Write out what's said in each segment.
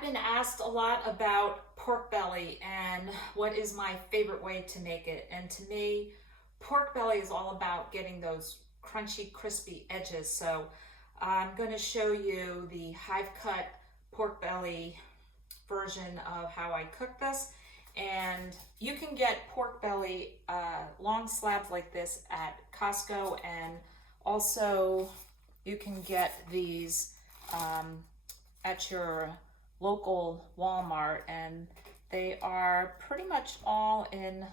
I've been asked a lot about pork belly and what is my favorite way to make it. And to me, pork belly is all about getting those crunchy, crispy edges. So I'm going to show you the hive cut pork belly version of how I cook this. And you can get pork belly long slabs like this at Costco, and also you can get these at your local Walmart, and they are pretty much all in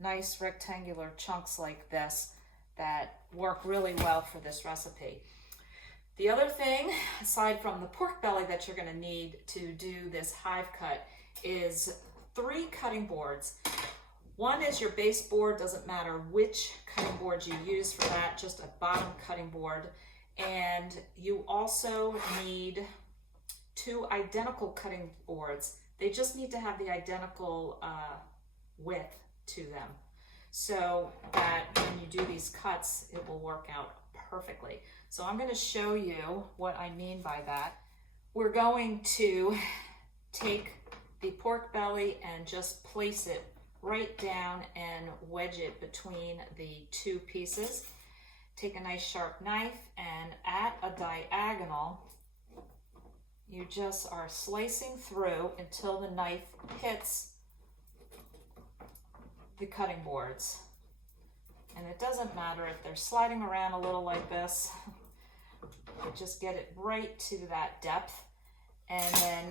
nice rectangular chunks like this that work really well for this recipe. The other thing, aside from the pork belly, that you're going to need to do this hive cut is 3 cutting boards. One is your base board, doesn't matter which cutting board you use for that, just a bottom cutting board. And you also need 2 identical cutting boards. They just need to have the identical width to them, so that when you do these cuts, it will work out perfectly. So I'm going to show you what I mean by that. We're going to take the pork belly and just place it right down and wedge it between the 2 pieces. Take a nice sharp knife, and at a diagonal, you just are slicing through until the knife hits the cutting boards. And it doesn't matter if they're sliding around a little like this, but just get it right to that depth. And then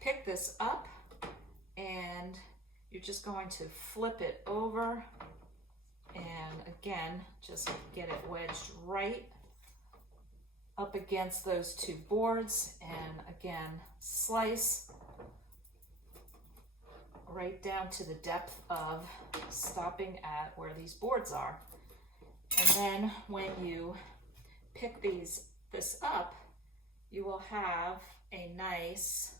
pick this up, and you're just going to flip it over, and again, just get it wedged right up against those 2 boards, and again, slice right down to the depth of stopping at where these boards are. And then when you pick this up, you will have a nice,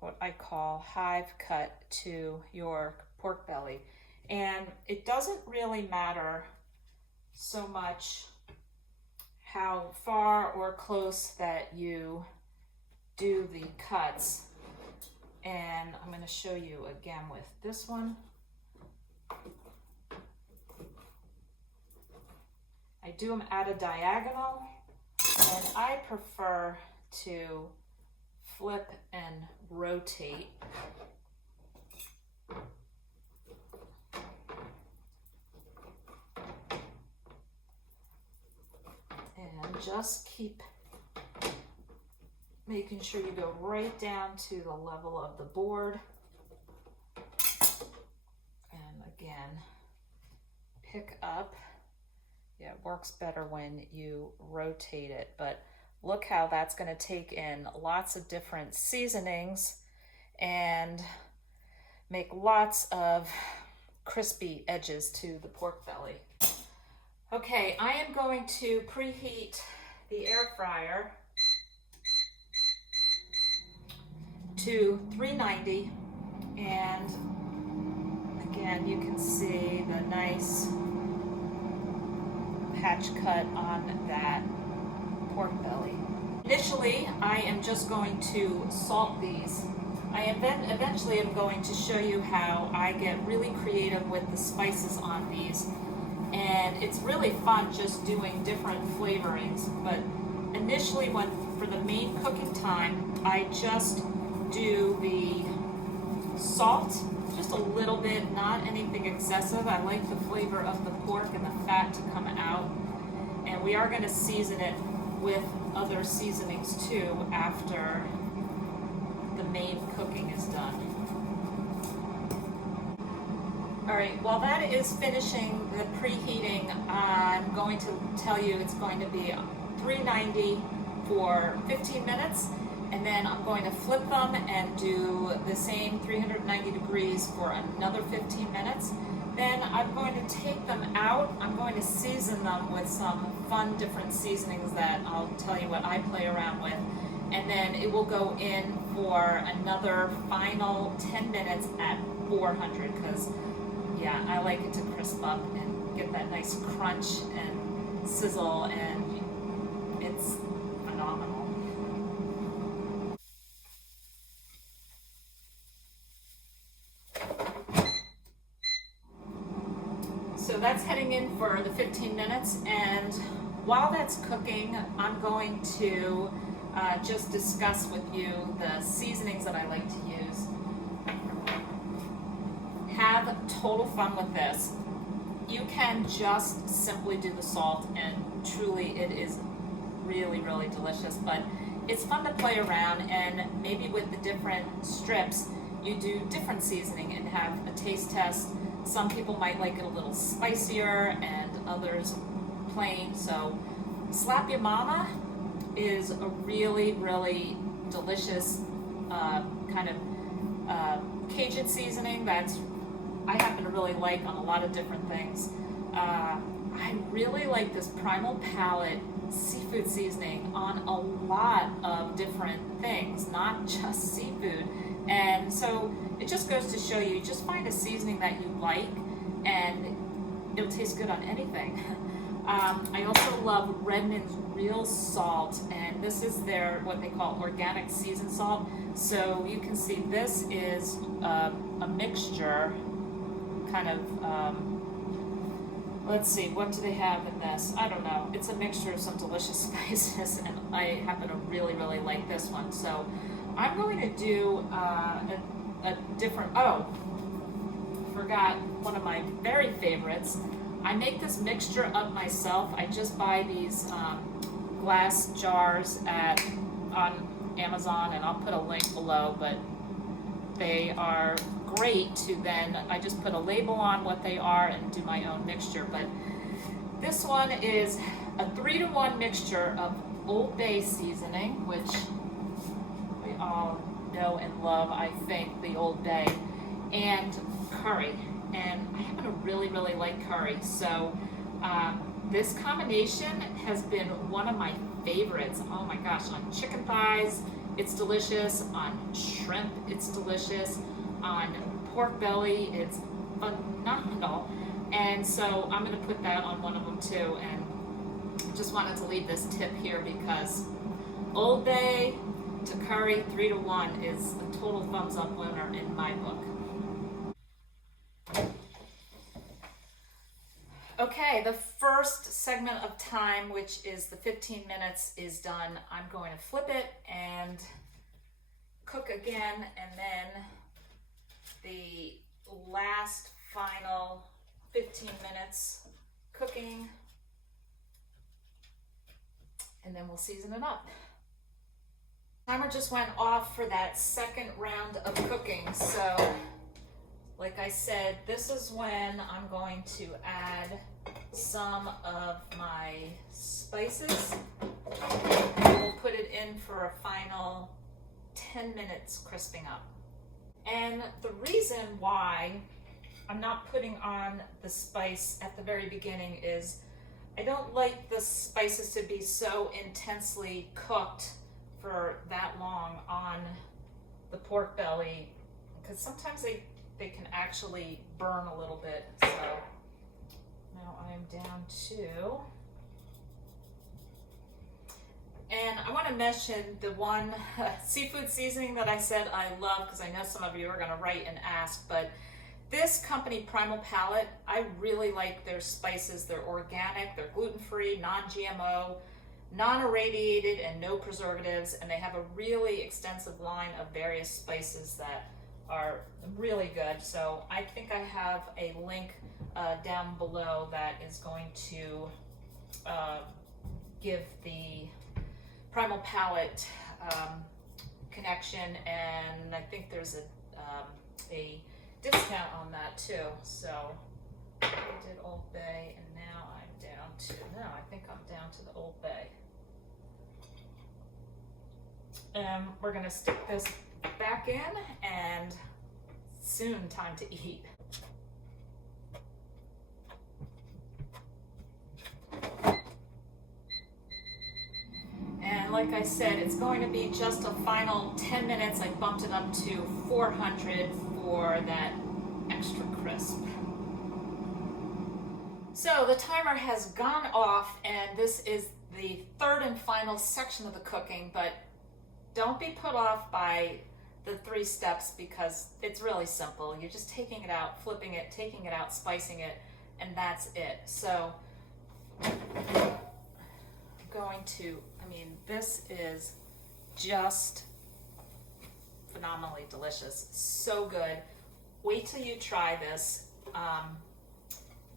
what I call hive cut to your pork belly. And it doesn't really matter so much how far or close that you do the cuts. And I'm going to show you again with this one. I do them at a diagonal, and I prefer to flip and rotate. And just keep making sure you go right down to the level of the board. And again, pick up. Yeah, it works better when you rotate it, but look how that's going to take in lots of different seasonings and make lots of crispy edges to the pork belly. Okay, I am going to preheat the air fryer to 390, and again, you can see the nice patch cut on that pork belly. Initially, I am just going to salt these. Eventually I'm going to show you how I get really creative with the spices on these. And it's really fun just doing different flavorings. But initially, for the main cooking time, I just do the salt, just a little bit, not anything excessive. I like the flavor of the pork and the fat to come out. And we are going to season it with other seasonings too after the main cooking is done. All right, while that is finishing the preheating, I'm going to tell you it's going to be 390 for 15 minutes, and then I'm going to flip them and do the same 390 degrees for another 15 minutes. Then I'm going to take them out. I'm going to season them with some fun different seasonings that I'll tell you what I play around with. And then it will go in for another final 10 minutes at 400, because yeah, I like it to crisp up and get that nice crunch and sizzle, and it's phenomenal. So that's heading in for the 15 minutes, and while that's cooking, I'm going to just discuss with you the seasonings that I like to use. Have total fun with this. You can just simply do the salt, and truly it is really, really delicious, but it's fun to play around, and maybe with the different strips, you do different seasoning and have a taste test. Some people might like it a little spicier and others plain. So 𝗤𝗡𝗍𝗠𝗠 is a really, really delicious kind of Cajun seasoning that's I happen to really like on a lot of different things. I really like this Primal Palate seafood seasoning on a lot of different things, not just seafood. And so it just goes to show you, just find a seasoning that you like and it'll taste good on anything. I also love Redmond's Real Salt, and this is their what they call organic seasoned salt. So you can see this is a mixture, kind of, let's see, what do they have in this? I don't know. It's a mixture of some delicious spices, and I happen to really, really like this one. So I'm going to do a different, forgot one of my very favorites. I make this mixture up myself. I just buy these glass jars on Amazon, and I'll put a link below, but they are great to then, I just put a label on what they are and do my own mixture. But this one is a 3-to-1 mixture of Old Bay seasoning, which we all know and love, I think, the Old Bay, and curry. And I happen to really, really like curry. So this combination has been one of my favorites. Oh my gosh, on chicken thighs, it's delicious. On shrimp, it's delicious. On pork belly, it's phenomenal. And so I'm gonna put that on one of them too. And just wanted to leave this tip here because Old Bay to curry 3-to-1 is a total thumbs up winner in my book. Okay, the first segment of time, which is the 15 minutes, is done. I'm going to flip it and cook again, and then the last final 15 minutes cooking, and then we'll season it up. Timer just went off for that second round of cooking, so like I said, this is when I'm going to add some of my spices. We'll put it in for a final 10 minutes crisping up. And the reason why I'm not putting on the spice at the very beginning is I don't like the spices to be so intensely cooked for that long on the pork belly, because sometimes they can actually burn a little bit. So now I'm down to, and I want to mention the one seafood seasoning that I said I love, because I know some of you are going to write and ask, but this company, Primal Palate, I really like their spices. They're organic, they're gluten-free, non-GMO, non-irradiated, and no preservatives, and they have a really extensive line of various spices that are really good. So I think I have a link down below that is going to give the Primal Palate connection, and I think there's a discount on that too. So I did Old Bay, and now I'm down to, no, I think I'm down to the Old Bay. We're gonna stick this back in, and soon time to eat. And like I said, it's going to be just a final 10 minutes. I bumped it up to 400 for that extra crisp. So the timer has gone off, and this is the third and final section of the cooking, but don't be put off by the 3 steps because it's really simple. You're just taking it out, flipping it, taking it out, spicing it, and that's it. So I'm going to, I mean, this is just phenomenally delicious. So good. Wait till you try this.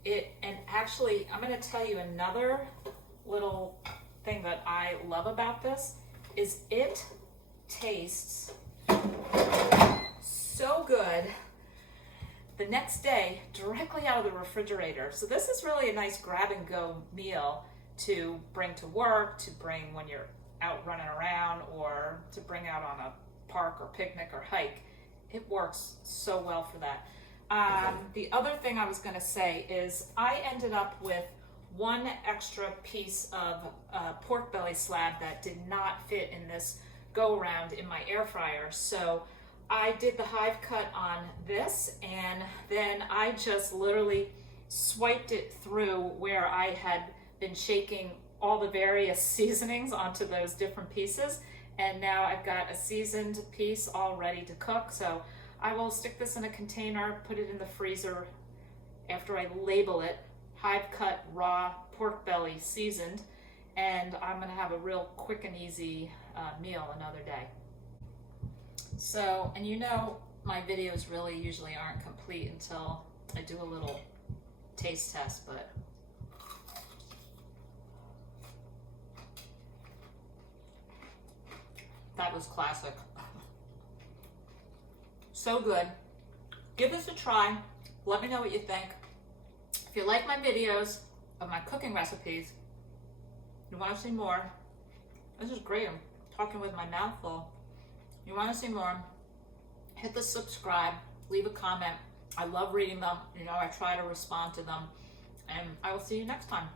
And actually, I'm going to tell you another little thing that I love about this is it tastes so good the next day directly out of the refrigerator. So this is really a nice grab and go meal to bring to work, to bring when you're out running around, or to bring out on a park or picnic or hike. It works so well for that. The other thing I was going to say is I ended up with one extra piece of pork belly slab that did not fit in this go around in my air fryer. So I did the hive cut on this, and then I just literally swiped it through where I had been shaking all the various seasonings onto those different pieces. And now I've got a seasoned piece all ready to cook. So I will stick this in a container, put it in the freezer after I label it, hive cut raw pork belly seasoned, and I'm gonna have a real quick and easy meal another day. So, and you know, my videos really usually aren't complete until I do a little taste test, but that was classic. So good. Give this a try. Let me know what you think. If you like my videos of my cooking recipes, you want to see more, this is great. I'm talking with my mouth full. You want to see more, hit the subscribe, leave a comment. I love reading them. You know, I try to respond to them, and I will see you next time.